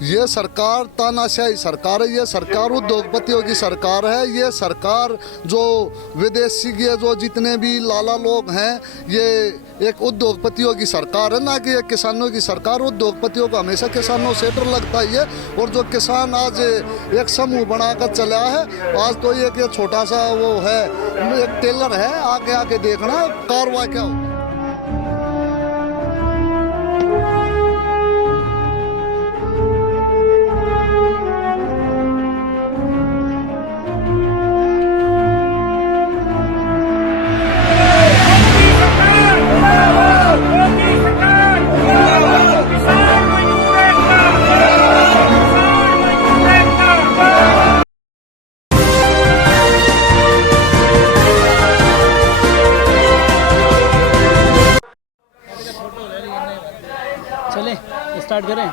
ये सरकार तानाशाही सरकार है, ये सरकार उद्योगपतियों की सरकार है। ये सरकार जो विदेशी के जो जितने भी लाला लोग हैं, ये एक उद्योगपतियों की सरकार है, ना कि एक किसानों की सरकार। उद्योगपतियों को हमेशा किसानों से डर लगता ही है। और जो किसान आज एक समूह बनाकर चला है, आज तो एक छोटा सा वो है, एक टेलर है, आगे आगे देखना कार्रवाई क्या हो। चले स्टार्ट करें।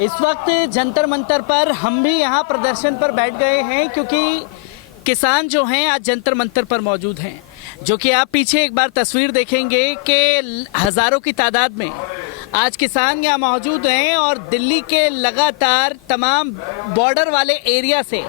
इस वक्त जंतर मंतर पर हम भी यहाँ प्रदर्शन पर बैठ गए हैं, क्योंकि किसान जो हैं आज जंतर मंतर पर मौजूद हैं। जो कि आप पीछे एक बार तस्वीर देखेंगे कि हज़ारों की तादाद में आज किसान यहाँ मौजूद हैं। और दिल्ली के लगातार तमाम बॉर्डर वाले एरिया से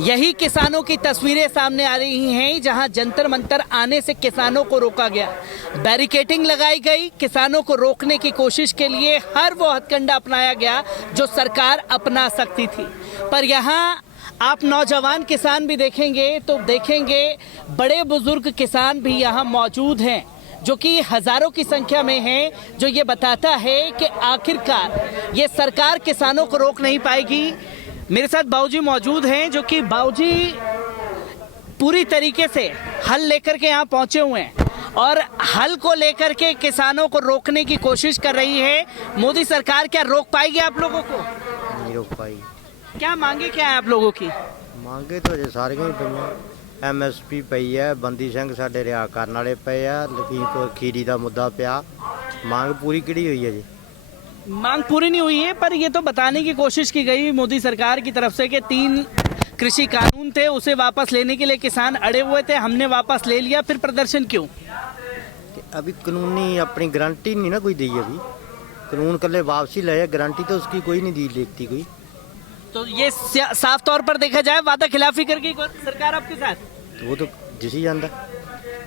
यही किसानों की तस्वीरें सामने आ रही हैं, जहां जंतर मंतर आने से किसानों को रोका गया, बैरिकेडिंग लगाई गई। किसानों को रोकने की कोशिश के लिए हर वो हथकंडा अपनाया गया जो सरकार अपना सकती थी। पर यहाँ आप नौजवान किसान भी देखेंगे तो देखेंगे बड़े बुजुर्ग किसान भी यहाँ मौजूद हैं, जो कि हजारों की संख्या में हैं, जो ये बताता है कि आखिरकार ये सरकार किसानों को रोक नहीं पाएगी। मेरे साथ बाबूजी मौजूद हैं, जो कि बाबूजी पूरी तरीके से हल लेकर के यहाँ पहुँचे हुए हैं और हल को लेकर के किसानों को रोकने की कोशिश कर रही है। मोदी सरकार क्या रोक पाएगी आप लोगों को? नहीं रोक पाएगी। क्या मांगे क्या है आप लोगों की? मांगे तो अजे सारियां ही पईयां। MSP पई है, बंदी ਸਿੰਘ ਸਾਡੇ ਰਿਆ ਕਰਨ ਵਾਲੇ ਪਏ ਆ, ਲਖੀਮਪੁਰ ਖੀਰੀ ਦਾ ਮੁੱਦਾ ਪਿਆ। मांग पूरी किड़ी हुई है जी? मांग पूरी नहीं हुई है, पर ये तो बताने की कोशिश की गई मोदी सरकार की तरफ से कि 3 कृषि कानून थे, उसे वापस लेने के लिए किसान अड़े हुए थे, हमने वापस ले लिया। फिर प्रदर्शन क्यों? अभी कानूनी अपनी गारंटी नहीं ना कोई दी। अभी कानून कल्ले वापसी ले, गारंटी तो उसकी कोई नहीं दी लेती कोई। तो ये साफ तौर पर देखा जाए वादा खिलाफी करके सरकार आपके साथ, तो वो तो जिस ही जानता।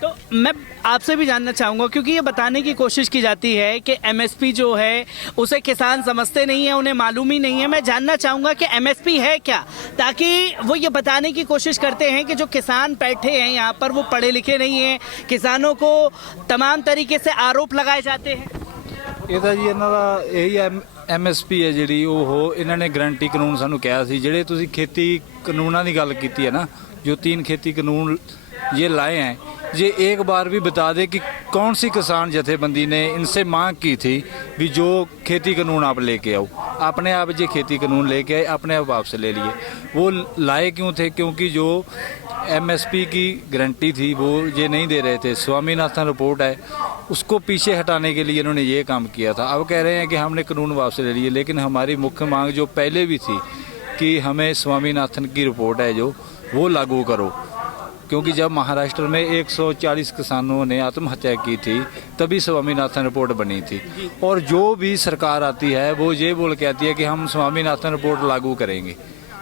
तो मैं आपसे भी जानना चाहूँगा, क्योंकि ये बताने की कोशिश की जाती है कि MSP जो है उसे किसान समझते नहीं है, उन्हें मालूम ही नहीं है। मैं जानना चाहूँगा कि MSP है क्या, ताकि वो ये बताने की कोशिश करते हैं कि जो किसान बैठे हैं यहाँ पर वो पढ़े लिखे नहीं हैं। किसानों को तमाम तरीके से आरोप लगाए जाते हैं। ਇਹ ਤਾਂ ਜੀ ਇਹਨਾਂ ਦਾ ਇਹੀ MSP ਹੈ ਜਿਹੜੀ ਉਹ ਇਹਨਾਂ ਨੇ ਗਰੰਟੀ ਕਾਨੂੰਨ ਸਾਨੂੰ ਕਿਹਾ ਸੀ। ਜਿਹੜੇ ਤੁਸੀਂ ਖੇਤੀ ਕਾਨੂੰਨਾਂ ਦੀ ਗੱਲ ਕੀਤੀ है ना, जो 3 खेती कानून ये लाए हैं, ये एक बार भी बता दे कि कौन सी किसान जथेबंदी ने इनसे मांग की थी भी जो खेती कानून आप लेके आओ। अपने आप ये खेती कानून लेके आए, अपने आप वापस ले लिए। वो लाए क्यों थे? क्योंकि जो MSP की गारंटी थी वो ये नहीं दे रहे थे। स्वामीनाथन रिपोर्ट है, उसको पीछे हटाने के लिए इन्होंने ये काम किया था। अब कह रहे हैं कि हमने कानून वापस ले लिए, लेकिन हमारी मुख्य मांग जो पहले भी थी कि हमें स्वामीनाथन की रिपोर्ट है जो वो लागू करो। क्योंकि जब महाराष्ट्र में 140 किसानों ने आत्महत्या की थी तभी स्वामीनाथन रिपोर्ट बनी थी। और जो भी सरकार आती है वो ये बोल के आती है कि हम स्वामीनाथन रिपोर्ट लागू करेंगे।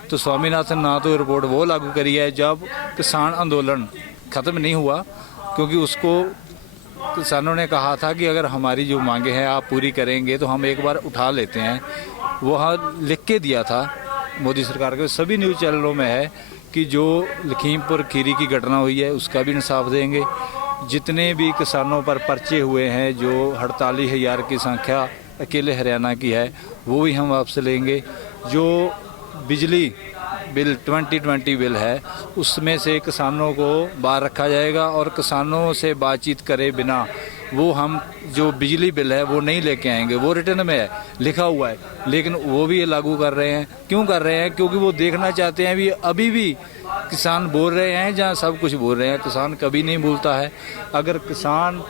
तो स्वामीनाथन ना तो रिपोर्ट वो लागू करी है जब किसान आंदोलन ख़त्म नहीं हुआ, क्योंकि उसको किसानों ने कहा था कि अगर हमारी जो मांगे हैं आप पूरी करेंगे तो हम एक बार उठा लेते हैं। वह लिख के दिया था मोदी सरकार के, सभी न्यूज़ चैनलों में है कि जो लखीमपुर खीरी की घटना हुई है उसका भी इंसाफ देंगे। जितने भी किसानों पर पर्चे हुए हैं, जो 48,000 की संख्या अकेले हरियाणा की है, वो भी हम वापस लेंगे। जो बिजली बिल 2020 बिल है उसमें से किसानों को बाहर रखा जाएगा और किसानों से बातचीत करे बिना वो हम जो बिजली बिल है वो नहीं लेके आएंगे। वो रिटर्न में है, लिखा हुआ है, लेकिन वो भी ये लागू कर रहे हैं। क्यों कर रहे हैं? क्योंकि वो देखना चाहते हैं भी अभी भी किसान बोल रहे हैं जहाँ सब कुछ बोल रहे हैं। किसान कभी नहीं भूलता है। अगर किसान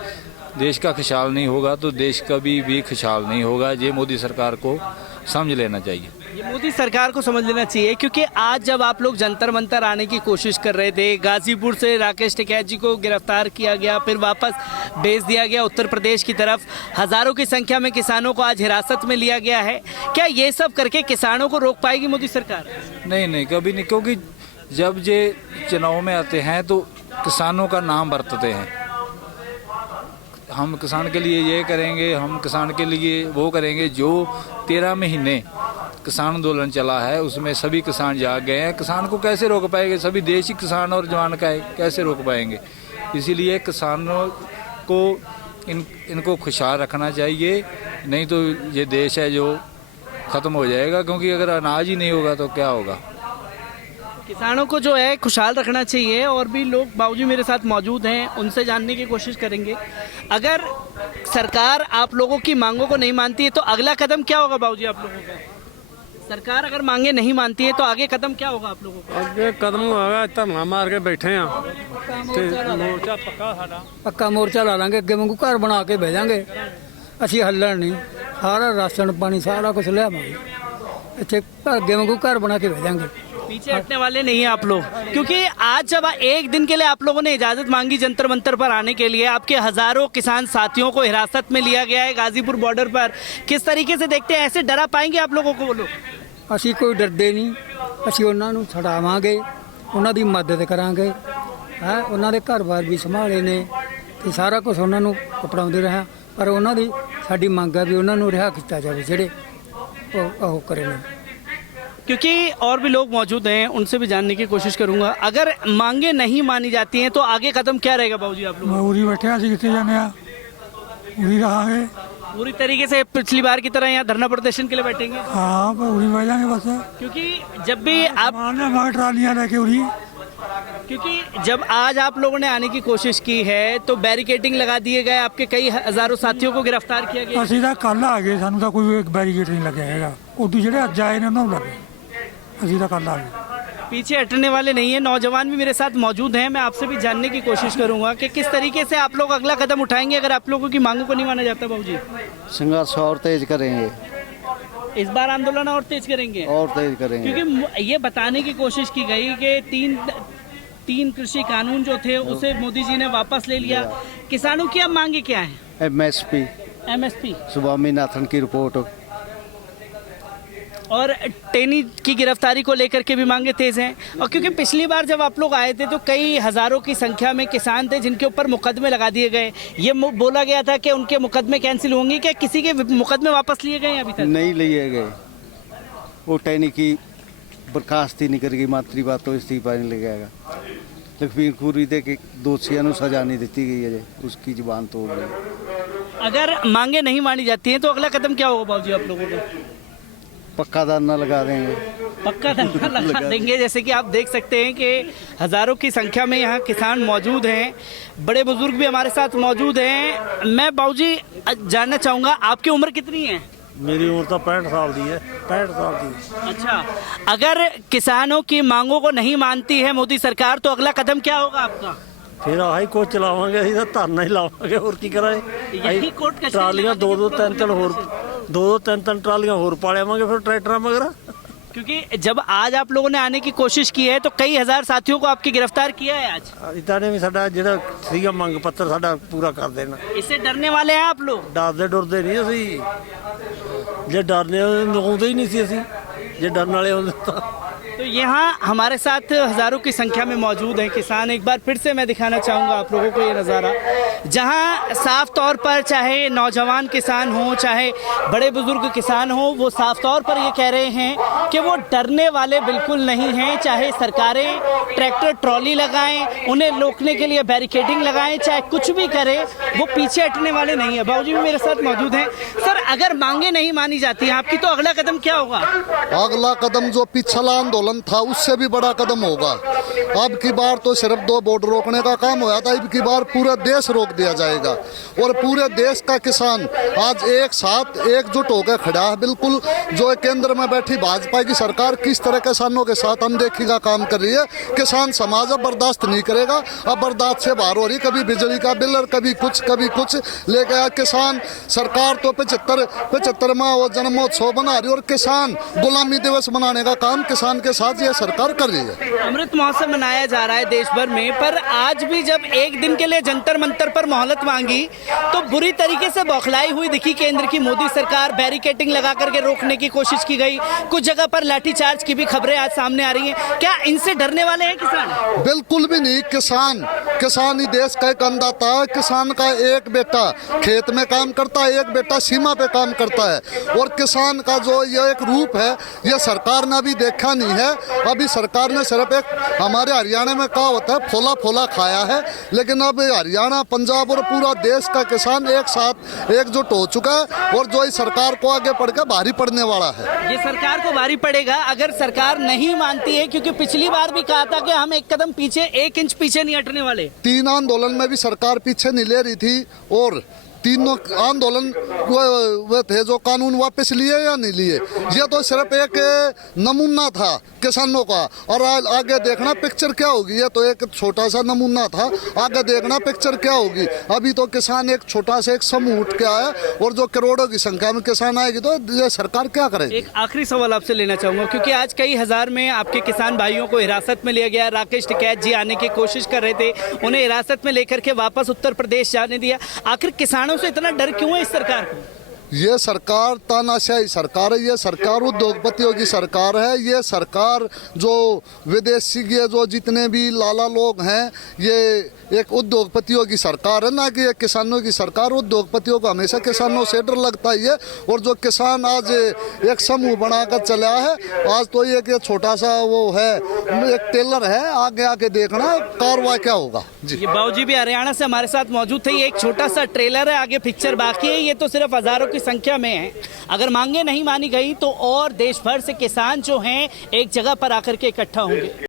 देश का खुशहाल नहीं होगा तो देश कभी भी खुशहाल नहीं होगा। ये मोदी सरकार को समझ लेना चाहिए। ये मोदी सरकार को समझ लेना चाहिए, क्योंकि आज जब आप लोग जंतर मंतर आने की कोशिश कर रहे थे, गाजीपुर से राकेश टिकैत जी को गिरफ्तार किया गया, फिर वापस भेज दिया गया उत्तर प्रदेश की तरफ, हजारों की संख्या में किसानों को आज हिरासत में लिया गया है, क्या ये सब करके किसानों को रोक पाएगी मोदी सरकार? नहीं, कभी नहीं, क्योंकि जब ये चुनाव में आते हैं तो किसानों का नाम बरतते हैं। हम किसान के लिए ये करेंगे, हम किसान के लिए वो करेंगे। जो 13 महीने किसान आंदोलन चला है उसमें सभी किसान जाग गए हैं। किसान को कैसे रोक पाएंगे? सभी देश ही किसान और जवान का है, कैसे रोक पाएंगे? इसीलिए किसानों को इनको खुशहाल रखना चाहिए, नहीं तो ये देश है जो ख़त्म हो जाएगा। क्योंकि अगर अनाज ही नहीं होगा तो क्या होगा? किसानों को जो है खुशहाल रखना चाहिए। और भी लोग बाबूजी मेरे साथ मौजूद हैं, उनसे जानने की कोशिश करेंगे। अगर सरकार आप लोगों की मांगों को नहीं मानती है तो अगला कदम क्या होगा बाबूजी आप लोगों का? सरकार अगर मांगे नहीं मानती है तो आगे कदम क्या होगा आप लोगों का? ਅੱਗੇ ਕਦਮ ਹੋਗਾ ਧਰਨਾ ਮਾਰ ਕੇ ਬੈਠੇ ਆ ਤੇ ਮੋਰਚਾ ਪੱਕਾ ਸਾਡਾ ਪੱਕਾ ਮੋਰਚਾ ਲਾ ਲਾਂਗੇ ਅੱਗੇ ਵਾਂਗੂ ਘਰ ਬਣਾ ਕੇ ਬਹਿ ਜਾਾਂਗੇ ਅਸੀਂ ਹੱਲਣ ਨਹੀਂ ਸਾਰਾ ਰਾਸ਼ਨ ਪਾਣੀ ਸਾਰਾ ਕੁਝ ਲਿਆਵਾਂਗੇ ਇੱਥੇ ਅੱਗੇ ਵਾਂਗੂ ਘਰ ਬਣਾ ਕੇ ਬਹਿ ਜਾਾਂਗੇ पीछे हटने वाले नहीं हैं आप लोग, क्योंकि आज जब एक दिन के लिए आप लोगों ने इजाजत मांगी जंतर मंतर पर आने के लिए, आपके हजारों किसान साथियों को हिरासत में लिया गया है गाजीपुर बॉर्डर पर, किस तरीके से देखते हैं? ऐसे डरा पाएंगे आप लोगों को वो लोग? ਅਸੀਂ ਕੋਈ ਡਰਦੇ ਨਹੀਂ ਅਸੀਂ ਉਹਨਾਂ ਨੂੰ ਛਡਾਵਾਂਗੇ ਉਹਨਾਂ ਦੀ ਮਦਦ ਕਰਾਂਗੇ ਹੈ ਉਹਨਾਂ ਦੇ ਘਰ-ਬਾਰ ਵੀ ਸੰਭਾਲੇ ਨੇ ਤੇ ਸਾਰਾ ਕੁਝ ਉਹਨਾਂ ਨੂੰ ਅਪਣਾਉਂਦੇ ਰਹਾ ਪਰ ਉਹਨਾਂ ਦੀ ਸਾਡੀ ਮੰਗ ਹੈ ਵੀ ਉਹਨਾਂ ਨੂੰ ਰਿਹਾ ਕੀਤਾ ਜਾਵੇ ਜਿਹੜੇ ਉਹ ਕਰੇ ਨੇ। क्योंकि और भी लोग मौजूद हैं, उनसे भी जानने की कोशिश करूंगा। अगर मांगे नहीं मानी जाती हैं तो आगे कदम क्या रहेगा बाबूजी आप लोग? ਉਰੀ ਬੈਠੇ ਅਸੀਂ ਕਿੱਥੇ ਜਾਂਦੇ ਆ ਉਰੀ ਰਹਾਂਗੇ पूरी तरीके से पिछली बार की तरह यहाँ धरना प्रदर्शन के लिए बैठेंगे? ਹਾਂ ਉਰੀ ਬਹਿ ਜਾਾਂਗੇ ਬਸ क्योंकि जब भी आप ਆਨੇ ਮਗਰ ਟਰਾਲੀਆਂ ਲੈ ਕੇ ਉਰੀ क्योंकि जब आज आप लोगों ने आने की कोशिश की है तो बैरिकेडिंग लगा दिए गए, आपके कई हजारों साथियों को गिरफ्तार किया गया। ਅਸੀਂ ਤਾਂ ਕੱਲ ਆ ਗਏ ਸਾਨੂੰ ਤਾਂ ਕੋਈ ਬੈਰੀਕੇਡ ਨਹੀਂ ਲੱਗਿਆ ਹੈਗਾ ਉਦੋਂ ਜਿਹੜੇ ਅੱਜ ਆਏ ਨੇ ਉਹਨਾਂ ਨੂੰ ਲੱਗੇ ਅਸੀਂ ਤਾਂ ਕੱਲ ਆ ਗਏ। पीछे हटने वाले नहीं है, नौजवान भी मेरे साथ मौजूद हैं। मैं आपसे भी जानने की कोशिश करूंगा कि किस तरीके से आप लोग अगला कदम उठाएंगे अगर आप लोगों की मांगों को नहीं माना जाता बाबूजी? संघर्ष और तेज करेंगे, इस बार आंदोलन और तेज करेंगे, और तेज करेंगे। क्योंकि ये बताने की कोशिश की गई कि तीन कृषि कानून जो थे उसे मोदी जी ने वापस ले लिया। किसानों की अब मांगे क्या है? MSP, MSP स्वामीनाथन की रिपोर्ट और टेनी की गिरफ्तारी को लेकर के भी मांगे तेज हैं। और क्योंकि पिछली बार जब आप लोग आए थे तो कई हजारों की संख्या में किसान थे जिनके ऊपर मुकदमे लगा दिए गए। ये बोला गया था कि उनके मुकदमे कैंसिल होंगे, क्या किसी के मुकदमे वापस लिए गए हैं अभी तक? नहीं लिए गए। वो टैनी की बर्खास्ती नहीं करेगी, मातरी बात तो इस्तीफा नहीं लगेगा। लखीमपुर दे के दोषियों को सजा नहीं दी गई है, उसकी जुबान तोड़ गई। अगर मांगे नहीं मानी जाती हैं तो अगला कदम क्या होगा बाबूजी आप लोगों का? पक्का धरना लगा देंगे। पक्का धरना लगा देंगे। जैसे कि आप देख सकते हैं कि हजारों की संख्या में यहाँ किसान मौजूद हैं, बड़े बुजुर्ग भी हमारे साथ मौजूद हैं। मैं बाबूजी जानना चाहूँगा आपकी उम्र कितनी है? मेरी उम्र तो 65 साल की है, 65 साल की। अच्छा, अगर किसानों की मांगों को नहीं मानती है मोदी सरकार तो अगला कदम क्या होगा आपका? ਫਿਰ ਆਹੀ ਕੁਛ ਚਲਾਵਾਂਗੇ ਅਸੀਂ ਤਾਂ ਧਰਨਾ ਹੀ ਲਾਵਾਂਗੇ ਹੋਰ ਕੀ ਕਰਾਂਗੇ। यही कोर्ट कचहरी ਟਰਾਲੀਆਂ लगा ਦੋ ਤਿੰਨ ਟਰਾਲੀਆਂ ਹੋਰ ਪਾ ਲਿਆਵਾਂਗੇ ਫਿਰ ਟਰੈਕਟਰਾਂ ਮਗਰ। क्योंकि जब आज आप लोगों ने आने की कोशिश की है तो कई हजार साथियों को आपकी गिरफ्तार किया है आज। ਇਦਾਂ ਨੇ ਵੀ ਸਾਡਾ ਜਿਹੜਾ ਸੀਗਾ ਮੰਗ ਪੱਤਰ ਸਾਡਾ ਪੂਰਾ ਕਰ ਦੇਣਾ। इससे डरने वाले हैं आप लोग? ਡਰਦੇ ਡਰਦੇ ਨਹੀਂ ਅਸੀਂ, ਜੇ ਡਰਨੇ ਆਉਂਦੇ ਹੀ ਨਹੀਂ ਸੀ ਅਸੀਂ, ਜੇ ਡਰਨ ਵਾਲੇ ਹੁੰਦੇ ਤਾਂ। तो यहाँ हमारे साथ हजारों की संख्या में मौजूद हैं किसान। एक बार फिर से मैं दिखाना चाहूँगा आप लोगों को ये नज़ारा, जहाँ साफ तौर पर चाहे नौजवान किसान हो चाहे बड़े बुजुर्ग किसान हो, वो साफ तौर पर ये कह रहे हैं कि वो डरने वाले बिल्कुल नहीं हैं। चाहे सरकारें ट्रैक्टर ट्रॉली लगाएं, उन्हें रोकने के लिए बैरिकेडिंग लगाएं, चाहे कुछ भी करें, वो पीछे हटने वाले नहीं है। बाबूजी भी मेरे साथ मौजूद हैं। सर, अगर मांगे नहीं मानी जाती हैं आपकी तो अगला कदम क्या होगा? अगला कदम जो पिछला आंदोलन था उससे भी बड़ा कदम होगा। अब की बार तो सिर्फ 2 बॉर्डर रोकने का काम होया था, अब की बार पूरा देश रोक दिया जाएगा और पूरे देश का किसान आज एक साथ एकजुट होकर खड़ा है। बिल्कुल जो केंद्र में बैठी भाजपा भाजपा की सरकार किस तरह किसानों के साथ अनदेखी का काम कर रही है। किसान समाज अब बर्दाश्त नहीं करेगा, अब बर्दाश्त से बाहर हो रही। कभी बिजली का बिल और कभी कुछ लेके आया। किसान सरकार तो 75वां वो जन्मोत्सव बना रही है और किसान गुलामी दिवस मनाने का काम किसान के साथ ये सरकार कर रही है। अमृत महोत्सव मनाया जा रहा है देश भर में, पर आज भी जब एक दिन के लिए जंतर मंतर पर मोहलत मांगी तो बुरी तरीके से बौखलाई हुई दिखी केंद्र की मोदी सरकार। बैरिकेडिंग लगा करके रोकने की कोशिश की गई, कुछ जगह पर लाठीचार्ज की भी खबरें आज सामने आ रही हैं। क्या इनसे डरने वाले हैं किसान? बिल्कुल भी नहीं। किसान ही देश का एक अन्नदाता है। किसान का एक बेटा खेत में काम करता है, एक बेटा सीमा पे काम करता है। और किसान का जो ये एक रूप है ये सरकार ने अभी देखा नहीं है। अभी सरकार ने सिर्फ एक हमारे हरियाणा में कहा होता है फोला फोला खाया है, लेकिन अब हरियाणा, पंजाब और पूरा देश का किसान एक साथ एकजुट हो चुका है और जो इस सरकार को आगे बढ़ के भारी पड़ने वाला है। ये सरकार को भारी पड़ेगा अगर सरकार नहीं मानती है, क्योंकि पिछली बार भी कहा था कि हम एक कदम पीछे, 1 इंच पीछे नहीं हटने वाले। 3 आंदोलन में भी सरकार पीछे नहीं ले रही थी और तीनों आंदोलन वो थे जो कानून वापस लिए या नहीं लिए। ये तो सिर्फ एक नमूना था किसानों का, और आगे देखना पिक्चर क्या होगी। ये तो एक छोटा सा नमूना था, आगे देखना पिक्चर क्या होगी। अभी तो किसान एक छोटा सा एक समूह उठ के आया और जो करोड़ों की संख्या में किसान आएगी तो ये सरकार क्या करेगी। एक आखिरी सवाल आपसे लेना चाहूंगा, क्योंकि आज कई हजार में आपके किसान भाइयों को हिरासत में लिया गया। राकेश टिकैत जी आने की कोशिश कर रहे थे, उन्हें हिरासत में लेकर के वापस उत्तर प्रदेश जाने दिया। आखिर किसानों से इतना डर क्यों है इस सरकार को? ये सरकार तानाशाही सरकार है। ये सरकार उद्योगपतियों की सरकार है। ये सरकार जो विदेशी के जो जितने भी लाला लोग हैं, ये एक उद्योगपतियों की सरकार है, ना कि ये किसानों की सरकार। उद्योगपतियों को हमेशा किसानों से डर लगता ही है। और जो किसान आज एक समूह बनाकर चला है, आज तो ये छोटा सा वो है, एक टेलर है, आगे आके देखना कार्रवाई क्या होगा। ये बाबूजी भी हरियाणा से हमारे साथ मौजूद थे। ये एक छोटा सा ट्रेलर है, आगे पिक्चर बाकी है। ये तो सिर्फ हजारों की संख्या में है। अगर मांगे नहीं मानी गई तो और देश भर से किसान जो हैं एक जगह पर आकर के इकट्ठा होंगे।